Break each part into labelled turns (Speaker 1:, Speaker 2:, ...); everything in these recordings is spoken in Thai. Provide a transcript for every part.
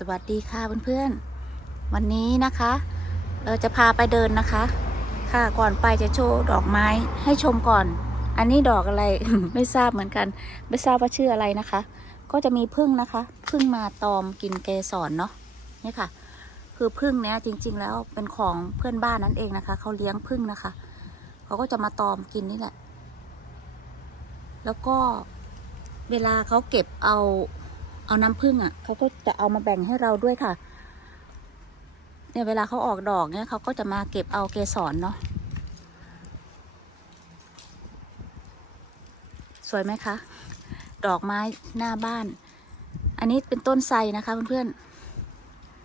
Speaker 1: สวัสดีค่ะเพื่อนๆ วันนี้นะคะ เราจะพาไปเดินนะคะ ค่ะก่อนไปจะโชว์ดอกไม้ให้ชมก่อน อันนี้ดอกอะไร ไม่ทราบเหมือนกัน ไม่ทราบว่าชื่ออะไรนะคะ ก็จะมีพึ่งนะคะพึ่งมาตอมกินเกสรเนาะนี่ค่ะ คือพึ่งเนี้ยจริง ๆ แล้วเป็นของเพื่อนบ้านนั่นเองนะคะเขาเลี้ยงพึ่งนะคะเขาก็จะมาตอมกินนี่แหละ แล้วก็เวลาเขาเก็บเอา เอาน้ำผึ้งอะเขาก็จะเอามาแบ่งให้เราด้วยค่ะ เนี่ยเวลาเขาออกดอกเนี่ยเขาก็จะมาเก็บเอาเกสรเนาะสวยไหมคะ ดอกไม้หน้าบ้าน อันนี้เป็นต้นไทรนะคะเพื่อน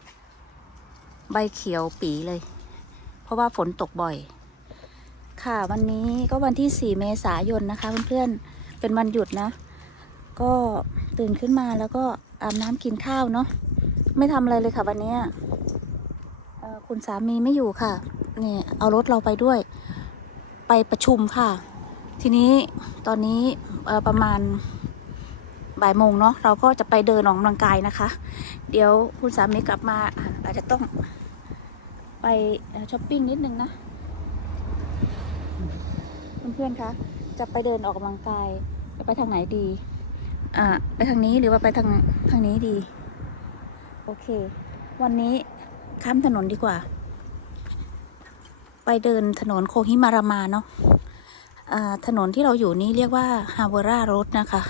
Speaker 1: ๆ ใบเขียวปีเลย เพราะว่าฝนตกบ่อย ค่ะวันนี้ก็วันที่ 4 เมษายนนะคะเพื่อนๆ เป็นวันหยุดนะ ก็ ตื่นขึ้นมาแล้วก็อาบน้ำกินข้าวเนาะไม่ทำอะไรเลยค่ะวันนี้คุณสามีไม่อยู่ค่ะนี่เอารถเราไปด้วย ไปประชุมค่ะ ทีนี้ตอนนี้ประมาณบ่ายโมงเนาะเราก็จะไปเดินออกกำลังกายนะคะ เดี๋ยวคุณสามีกลับมาอาจจะต้องไปช้อปปิ้งนิดนึงนะเพื่อนๆคะจะไปเดินออกกำลังกายไปทางไหนดี อ่าไปทางนี้หรือว่าไปทางทางนี้ดี โอเค วันนี้ข้ามถนนดีกว่า ไปเดินถนนโคฮิมารามาเนาะถนนที่เราอยู่นี้เรียกว่าฮาวาร่ารถนะคะ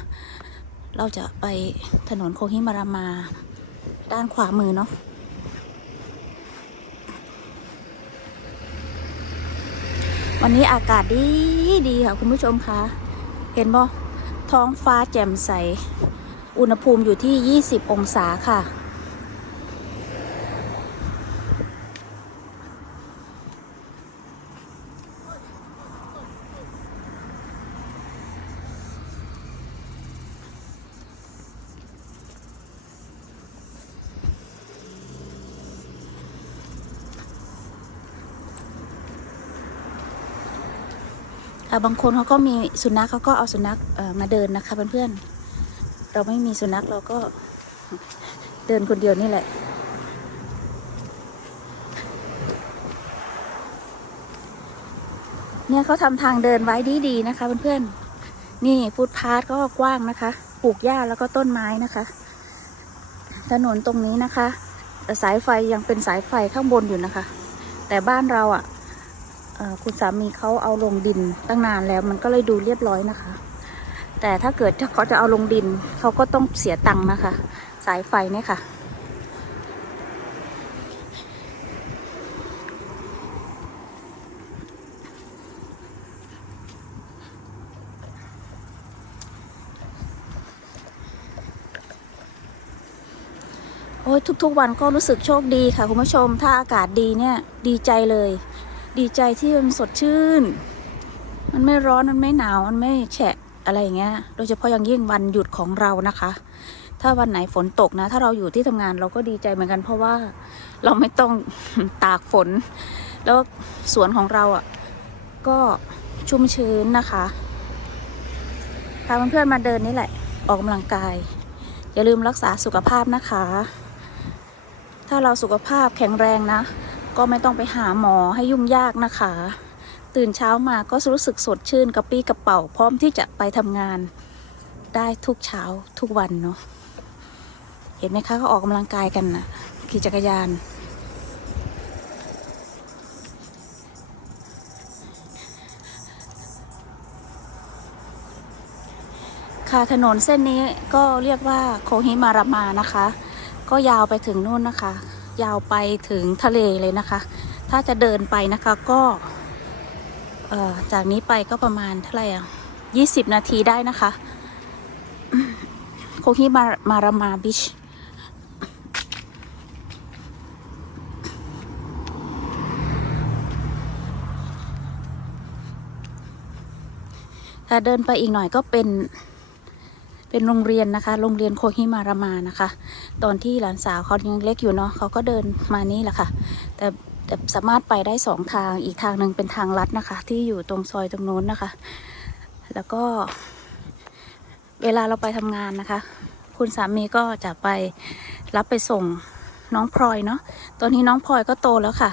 Speaker 1: เราจะไปถนนโคฮิมารามา ด้านขวามือเนาะวันนี้อากาศดีดีค่ะ คุณผู้ชมคะ เห็นบ่ ท้องฟ้าแจ่มใส อุณหภูมิอยู่ที่ 20 องศาค่ะ บางคนเขาก็มีสุนัขเขาก็เอาสุนัขมาเดินนะคะเพื่อนๆ เราไม่มีสุนัขเราก็เดินคนเดียวนี่แหละ เนี่ยเขาทำทางเดินไว้ดีๆนะคะเพื่อนๆ นี่ฟุตพาทก็กว้างนะคะ ปลูกหญ้าแล้วก็ต้นไม้นะคะ ถนนตรงนี้นะคะ สายไฟยังเป็นสายไฟข้างบนอยู่นะคะ แต่บ้านเราอะเอ่อ คุณสามีเขาเอาลงดินตั้งนานแล้วมันก็เลยดูเรียบร้อยนะคะ แต่ถ้าเกิดถ้าเขาจะเอาลงดินเขาก็ต้องเสียตังค์นะคะ สายไฟเนี่ยค่ะ โอ้ยทุกๆวันก็รู้สึกโชคดีค่ะคุณผู้ชม ถ้าอากาศดีเนี่ยดีใจเลย ดีใจที่มันสดชื่น มันไม่ร้อน มันไม่หนาว มันไม่แฉะอะไรอย่างเงี้ย โดยเฉพาะอย่างยิ่งวันหยุดของเรานะคะ ถ้าวันไหนฝนตกนะ ถ้าเราอยู่ที่ทำงานเราก็ดีใจเหมือนกัน เพราะว่าเราไม่ต้องตากฝน แล้วสวนของเราอะก็ชุ่มชื้นนะคะพาเพื่อนๆมาเดินนี่แหละ ออกกำลังกาย อย่าลืมรักษาสุขภาพนะคะ ถ้าเราสุขภาพแข็งแรงนะ ก็ไม่ต้องไปหาหมอให้ยุ่งยากนะคะ ตื่นเช้ามาก็รู้สึกสดชื่นกระปี้กระเป๋า พร้อมที่จะไปทำงาน ได้ทุกเช้าทุกวันเนาะเห็นไหมคะเขาออกกำลังกายกันนะขี่จักรยาน ค่ะถนนเส้นนี้ก็เรียกว่าโคฮิมารามานะคะ ก็ยาวไปถึงนู่นนะคะ ยาวไปถึงทะเลเลยนะคะ ถ้าจะเดินไปนะคะก็จากนี้ไปก็ประมาณเท่าไหร่อะยี่สิบนาทีได้นะคะ โคฮิมามารามาบิชถ้าเดินไปอีกหน่อยก็เป็น เป็นโรงเรียนนะคะ โรงเรียนโคฮิมารามานะคะ ตอนที่หลานสาวเขายังเล็กอยู่เนาะเขาก็เดินมานี่แหละค่ะ แต่แต่สามารถไปได้สองทางอีกทางหนึ่งเป็นทางลัดนะคะ ที่อยู่ตรงซอยตรงโน้นนะคะ แล้วก็ เวลาเราไปทำงานนะคะ คุณสามีก็จะไปรับไปส่งน้องพลอยเนาะตอนนี้น้องพลอยก็โตแล้วค่ะ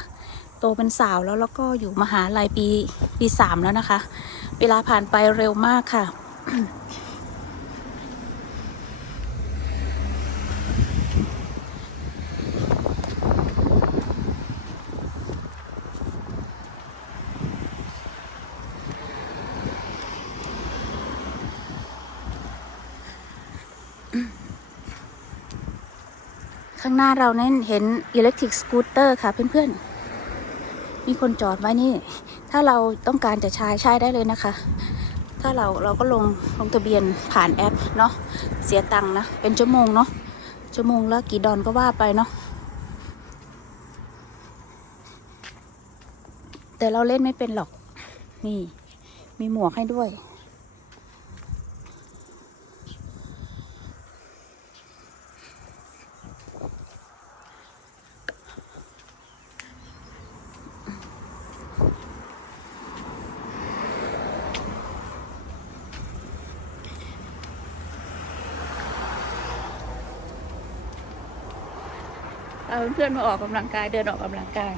Speaker 1: โตเป็นสาวแล้วแล้วก็อยู่มหาลัยปีปีสามแล้วนะคะ เวลาผ่านไปเร็วมากค่ะ หน้าเราเนี่ยเห็นอิเล็กทริกสกูตเตอร์ค่ะเพื่อนๆ มีคนจอดไว้นี่ ถ้าเราต้องการจะใช้ใช้ได้เลยนะคะ ถ้าเราเราก็ลงลงทะเบียนผ่านแอปเนาะ เสียตังค์นะ เป็นชั่วโมงเนาะ ชั่วโมงละกี่ดอนก็ว่าไปเนาะ แต่เราเล่นไม่เป็นหรอก นี่ มีหมวกให้ด้วย เอาเพื่อนๆมาออกกำลังกายเดินออกกำลังกาย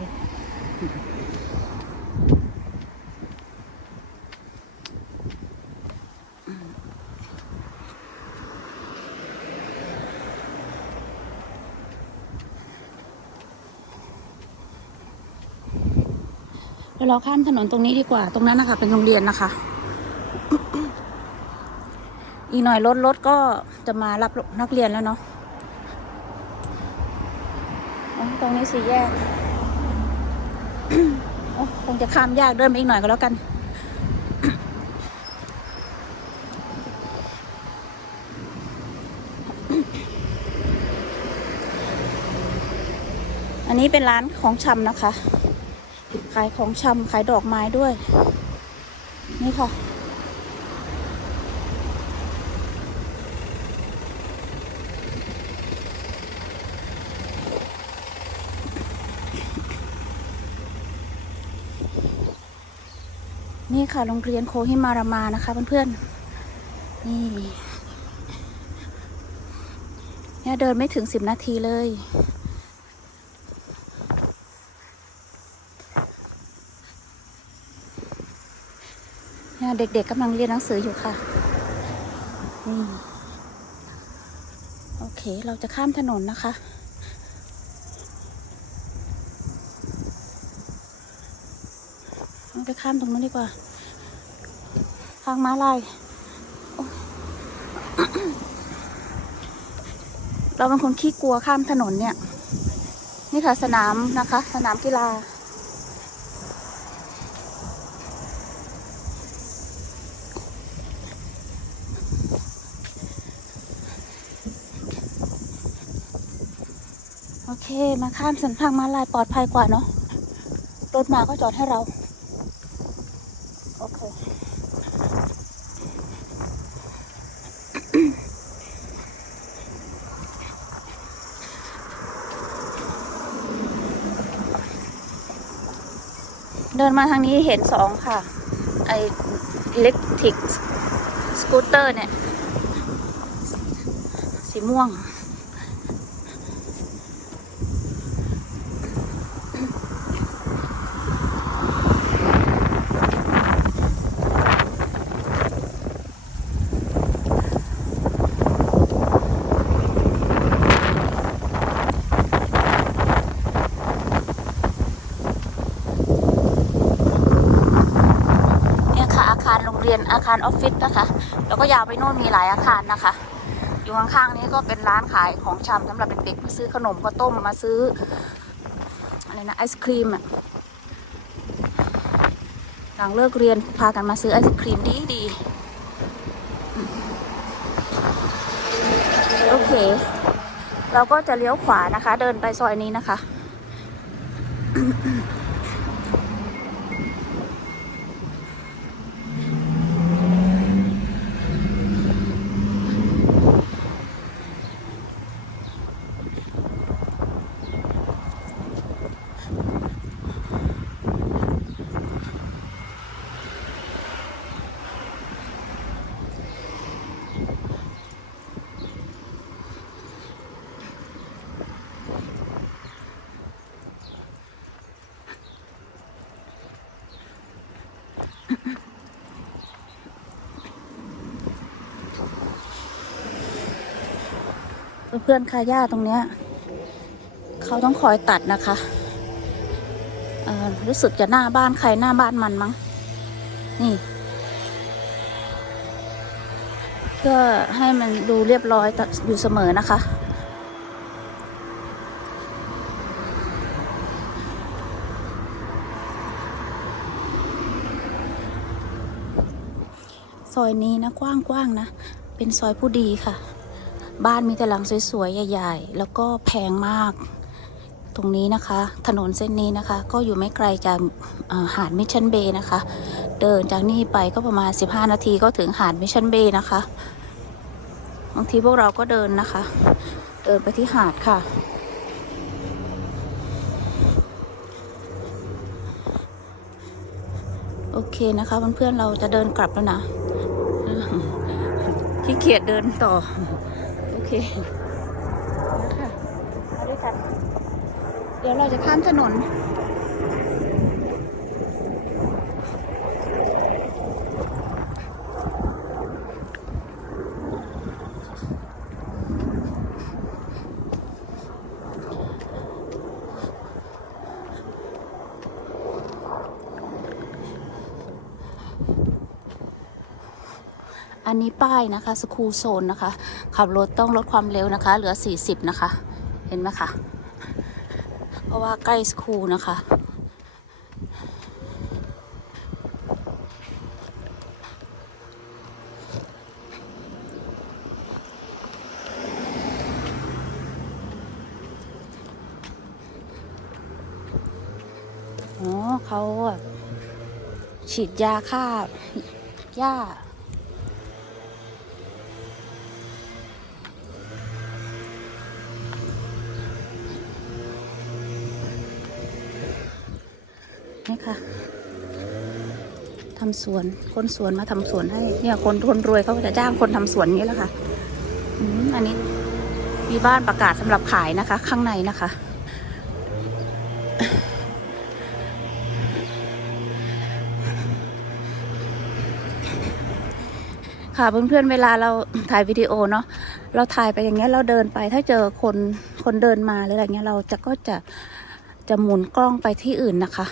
Speaker 1: เดี๋ยวเราข้ามถนนตรงนี้ดีกว่า ตรงนั้นนะคะ เป็นโรงเรียนนะคะ อีกหน่อยรถรถก็จะมารับนักเรียนแล้วเนาะ อ๋อตรง นี้สี่แยกคงจะข้ามยากเดินไปอีกหน่อยก็แล้วกันอันนี้เป็นร้านของชำนะคะ ขายของชำขายดอกไม้ด้วย นี่ค่ะ นี่ค่ะโรงเรียนโคฮิมารามานะคะเพื่อนๆ นี่ เนี่ยเดินไม่ถึงสิบนาทีเลย เนี่ยเด็กๆกำลังเรียนหนังสืออยู่ค่ะ นี่ โอเคเราจะข้ามถนนนะคะ เราไป ข้ามตรงนั้นดีกว่า ทางม้าลายโอ๊ยเราเป็นคนขี้กลัวข้ามถนนเนี่ย นี่ค่ะสนามนะคะ สนามกีฬา โอเค มาข้ามเส้นทางม้าลายปลอดภัยกว่าเนาะรถมาก็จอดให้เรา โอเค เดิ นมาทางนี้เห็นสองค่ะ ไออิเล็กทริกสกูตเตอร์เนี่ย สีม่วง เนี่ยค่ะอาคารโรงเรียนอาคารออฟฟิศนะคะ แล้วก็ยาวไปโน่นมีหลายอาคารนะคะ อยู่ข้างๆนี้ก็เป็นร้านขายของชำสำหรับเด็กๆมาซื้อขนมข้าวต้มมาซื้ออะไรนะไอศครีมอะหลังเลิกเรียนพากันมาซื้อไอศครีมดีดีโอเค เราก็จะเลี้ยวขวานะคะ เดินไปซอยนี้นะคะ เพื่อนคาย่าตรงเนี้ยเขาต้องคอยตัดนะคะรู้สึกจะหน้าบ้านใครหน้าบ้านมันมั้ง นี่ เพื่อให้มันดูเรียบร้อยอยู่เสมอนะคะ ซอยนี้นะกว้างๆนะ เป็นซอยผู้ดีค่ะ บ้านมีแต่หลังสวยๆ ใหญ่ ๆ แล้วก็แพงมาก ตรงนี้นะคะ ถนนเส้นนี้นะคะ ก็อยู่ไม่ไกลจากหาดมิชชันเบย์นะคะ เดินจากนี่ไปก็ประมาณ 15 นาทีก็ถึงหาดมิชชันเบย์นะคะบางทีพวกเราก็เดินนะคะ เดินไปที่หาดค่ะ โอเคนะคะเพื่อนๆเราจะเดินกลับแล้วนะขี้เกียจเดินต่อ เคนะคะมาด้วยกัน เดี๋ยวเราจะข้ามถนน อันนี้ป้ายนะคะสคูโซนนะคะ ขับรถต้องลดความเร็วนะคะ เหลือ 40 นะคะ เห็นไหมคะ เพราะว่าใกล้สคูนะคะ อ๋อเขาฉีดยาฆ่าหญ้า นี่ค่ะทำสวนคนสวนมาทำสวนให้ เนี่ย คนคนรวยเขาจะจ้างคนทำสวนนี้แหละค่ะอืมอันนี้มีบ้านประกาศสำหรับขายนะคะ ข้างในนะคะ ค่ะเพื่อนๆเวลาเราถ่ายวิดีโอเนาะเราถ่ายไปอย่างเงี้ยเราเดินไปถ้าเจอคนคนเดินมาหรืออะไรเงี้ยเราจะก็จะ จะหมุนกล้องไปที่อื่นนะคะ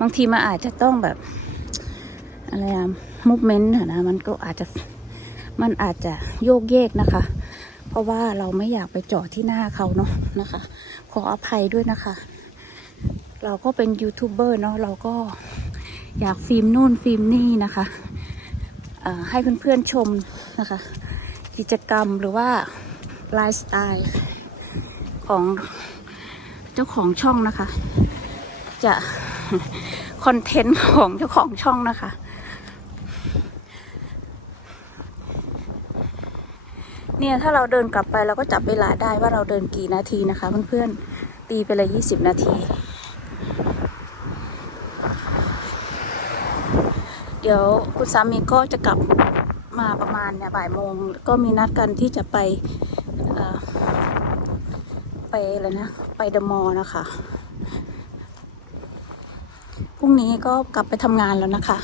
Speaker 1: บางทีมันอาจจะต้องแบบอะไรอะมูฟเมนต์นะมันก็อาจจะมันอาจจะโยกเยกนะคะ เพราะว่าเราไม่อยากไปเจาะที่หน้าเขาเนาะนะคะ ขออภัยด้วยนะคะ เราก็เป็นยูทูบเบอร์เนาะเราก็อยากฟิล์มนู่นฟิล์มนี่นะคะให้เพื่อนๆชมนะคะ กิจกรรมหรือว่าไลฟ์สไตล์ของ จ้าของช่องนะคะ จะคอนเทนต์ของเจ้าของช่องนะคะ เนี่ยถ้าเราเดินกลับไปเราก็จับเวลาได้ว่าเราเดินกี่นาทีนะคะ เพื่อนๆตีไปเลยยี่สิบนาที เดี๋ยวคุณสามีก็จะกลับมาประมาณเนี่ยบ่ายโมงก็มีนัดกันที่จะไปไปอะไรนะ ไปเดอะมอลล์นะคะ พรุ่งนี้ก็กลับไปทำงานแล้วนะคะ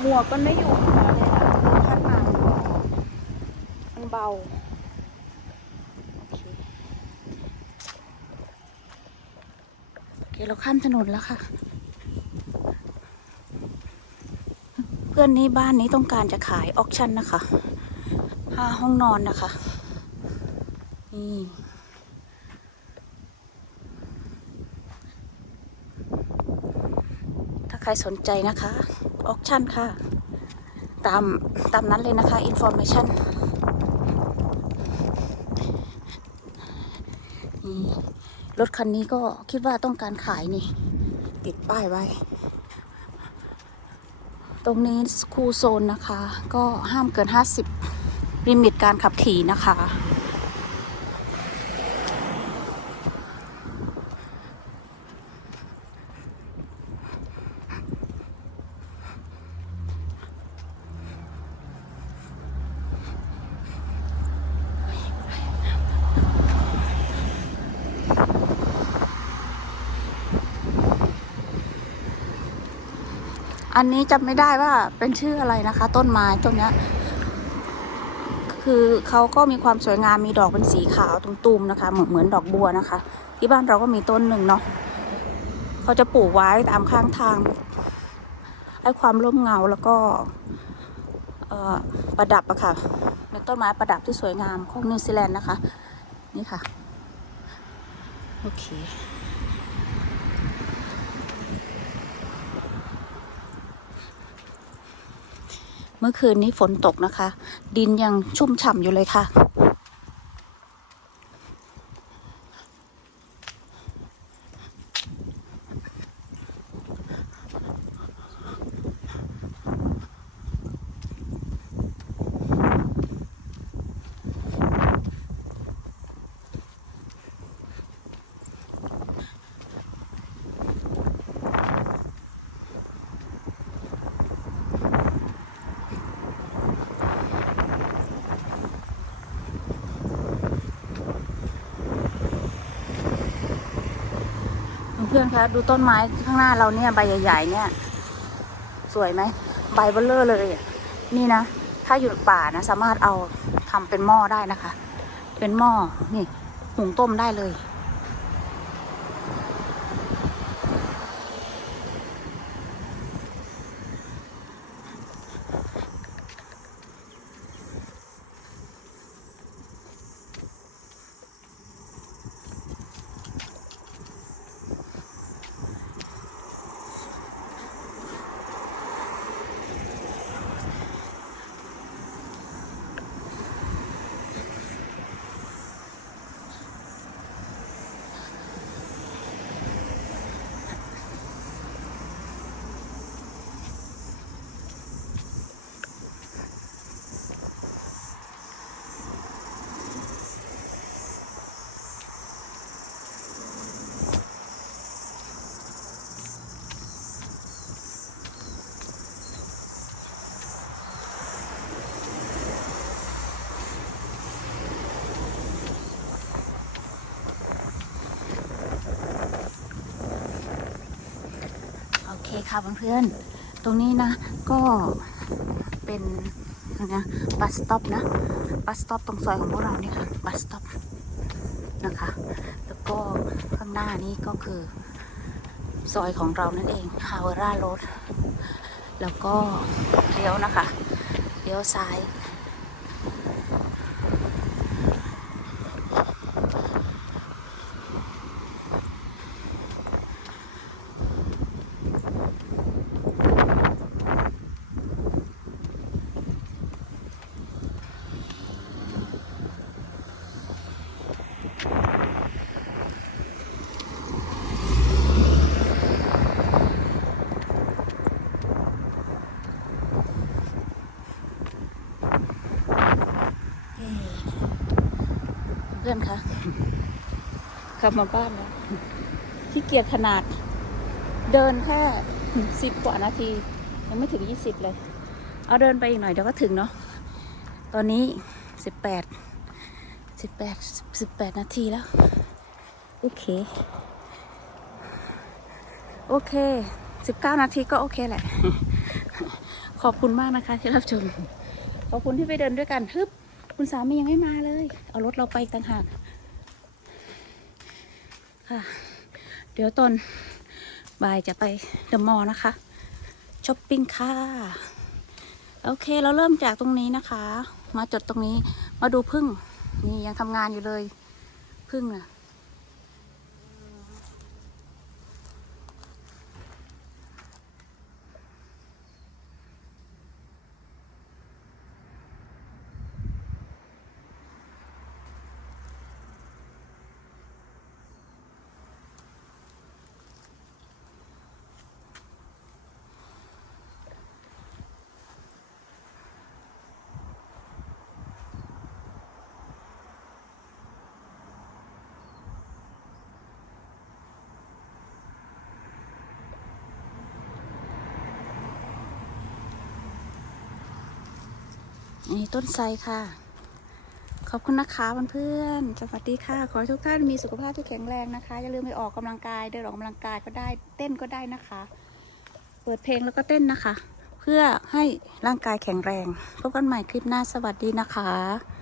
Speaker 1: หมวกมันไม่อยู่หัวเลยอะพัดมามันเบาเคโอเคเราข้ามถนนแล้วค่ะ พื่อนนี้บ้านนี้ต้องการจะขายออกชั่นนะคะห้าห้องนอนนะคะนี่ถ้าใครสนใจนะคะออกชั่นค่ะ ตามตามนั้นเลยนะคะอินโฟ a t ชันนี่รถคันนี้ก็คิดว่าต้องการขายนี่ ติดป้ายไว้ ตรงนี้คูโซนนะคะ ก็ห้ามเกิน 50 ลิมิตการขับขี่นะคะ อันนี้จำไม่ได้ว่าเป็นชื่ออะไรนะคะ ต้นไม้ต้นเนี้ย คือเขาก็มีความสวยงามมีดอกเป็นสีขาวตุ่มๆนะคะ เหมือนเหมือนดอกบัวนะคะ ที่บ้านเราก็มีต้นหนึ่งเนาะเขาจะปลูกไว้ตามข้างทางให้ความร่มเงาแล้วก็ประดับอะค่ะเป็นต้นไม้ประดับที่สวยงามของนิวซีแลนด์นะคะ นี่ค่ะ โอเค เมื่อคืนนี้ฝนตกนะคะ ดินยังชุ่มฉ่ำอยู่เลยค่ะ พื่อนๆคะดูต้นไม้ข้างหน้าเราเนี่ยใบใหญ่ๆเนี่ย สวยไหมใบเบลเลอร์เลยนี่นะ ถ้าอยู่ป่านะ สามารถเอาทำเป็นหม้อได้นะคะ เป็นหม้อนี่หุงต้มได้เลย โอเค่ะเพื่อนๆ ตรงนี้นะก็เป็นนะบัสสต็อปนะบัสสต็อปตรงซอยของพวกเราเนี่ยค่ะบัสสต็อปนะคะ แล้วก็ข้างหน้านี้ก็คือซอยของเรานั่นเองฮาวราโรดแล้วก็เลี้ยวนะคะเลี้ยวซ้าย เพื่อนคะก ลับมาบ้านแล้วขี้เกียจขนาด เดินแค่สิบกว่านาที ยังไม่ถึงยี่สิบเลย เอาเดินไปอีกหน่อยเดี๋ยวก็ถึงเนาะตอนนี้สิบแปดสิบแปดสิบแปดนาทีแล้ว โอเค โอเคสิบเก้านาทีก็โอเคแหละ ขอบคุณมากนะคะที่รับชม ขอบคุณที่ไปเดินด้วยกันฮึบคุณสามียังไม่มาเลย เอารถเราไปต่างหาก ค่ะ เดี๋ยวตอนบ่ายจะไปเดอะมอลล์นะคะช้อปปิ้งค่ะ โอเคเราเริ่มจากตรงนี้นะคะ มาจดตรงนี้มาดูพึ่งนี่ยังทำงานอยู่เลยพึ่งน่ะ นี่ต้นไทรค่ะ ขอบคุณนะคะเพื่อนๆสวัสดีค่ะ ขอให้ทุกท่านมีสุขภาพที่แข็งแรงนะคะ อย่าลืมไปออกกำลังกาย เดินออกกำลังกายก็ได้ เต้นก็ได้นะคะ เปิดเพลงแล้วก็เต้นนะคะ เพื่อให้ร่างกายแข็งแรง พบกันใหม่คลิปหน้า สวัสดีนะคะ